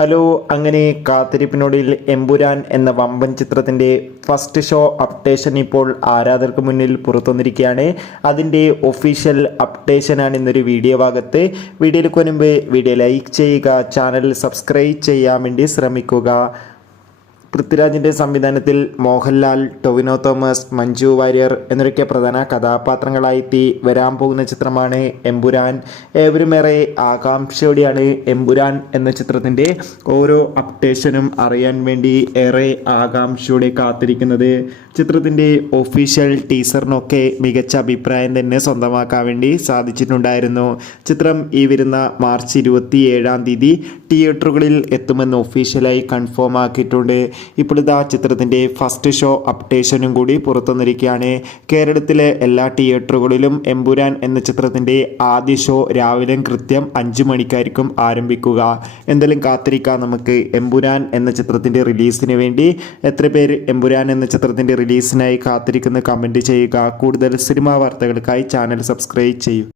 Hello, അങ്ങനെ കാത്തിരിപ്പിനൊടുവിൽ എമ്പുരാൻ എന്ന വമ്പൻ ചിത്രത്തിൻ്റെ ഫസ്റ്റ് ഷോ അപ്ഡേഷൻ ഇപ്പോൾ ആരാധകർക്ക് മുന്നിൽ പുറത്തുവന്നിരിക്കുകയാണ്. അതിൻ്റെ ഒഫീഷ്യൽ അപ്ഡേഷനാണ് ഇന്നൊരു വീഡിയോ ഭാഗത്ത്. വീഡിയോയിൽ മുൻപ് വീഡിയോ ലൈക്ക് ചെയ്യുക, ചാനൽ സബ്സ്ക്രൈബ് ചെയ്യാൻ വേണ്ടി ശ്രമിക്കുക. പൃഥ്വിരാജിൻ്റെ സംവിധാനത്തിൽ മോഹൻലാൽ, ടൊവിനോ തോമസ്, മഞ്ജു വാര്യർ എന്നൊക്കെ പ്രധാന കഥാപാത്രങ്ങളായി വരാൻ പോകുന്ന ചിത്രമാണ് എമ്പുരാൻ. ഏവരുമേറെ ആകാംക്ഷയോടെയാണ് എമ്പുരാൻ എന്ന ചിത്രത്തിൻ്റെ ഓരോ അപ്ഡേഷനും അറിയാൻ വേണ്ടി ഏറെ ആകാംക്ഷയോടെ കാത്തിരിക്കുന്നത്. ചിത്രത്തിൻ്റെ ഒഫീഷ്യൽ ടീസറിനൊക്കെ മികച്ച അഭിപ്രായം തന്നെ സ്വന്തമാക്കാൻ വേണ്ടി സാധിച്ചിട്ടുണ്ടായിരുന്നു. ചിത്രം ഈ വരുന്ന മാർച്ച് 27 തിയേറ്ററുകളിൽ എത്തുമെന്ന് ഒഫീഷ്യലായി കൺഫേം ആക്കിയിട്ടുണ്ട്. ഇപ്പോൾ ഇതാ ചിത്രത്തിൻ്റെ ഫസ്റ്റ് ഷോ അപ്ഡേഷനും കൂടി പുറത്തുവന്നിരിക്കുകയാണ്. കേരളത്തിലെ എല്ലാ തിയേറ്ററുകളിലും എമ്പുരാൻ എന്ന ചിത്രത്തിൻ്റെ ആദ്യ ഷോ രാവിലെ കൃത്യം 5 മണിക്കായിരിക്കും ആരംഭിക്കുക. എന്തായാലും കാത്തിരിക്കാം നമുക്ക് എമ്പുരാൻ എന്ന ചിത്രത്തിൻ്റെ റിലീസിന് വേണ്ടി. എത്ര പേര് എമ്പുരാൻ എന്ന ചിത്രത്തിൻ്റെ റിലീസിനായി കാത്തിരിക്കുന്ന കമൻറ്റ് ചെയ്യുക. കൂടുതൽ സിനിമാ വാർത്തകൾക്കായി ചാനൽ സബ്സ്ക്രൈബ് ചെയ്യൂ.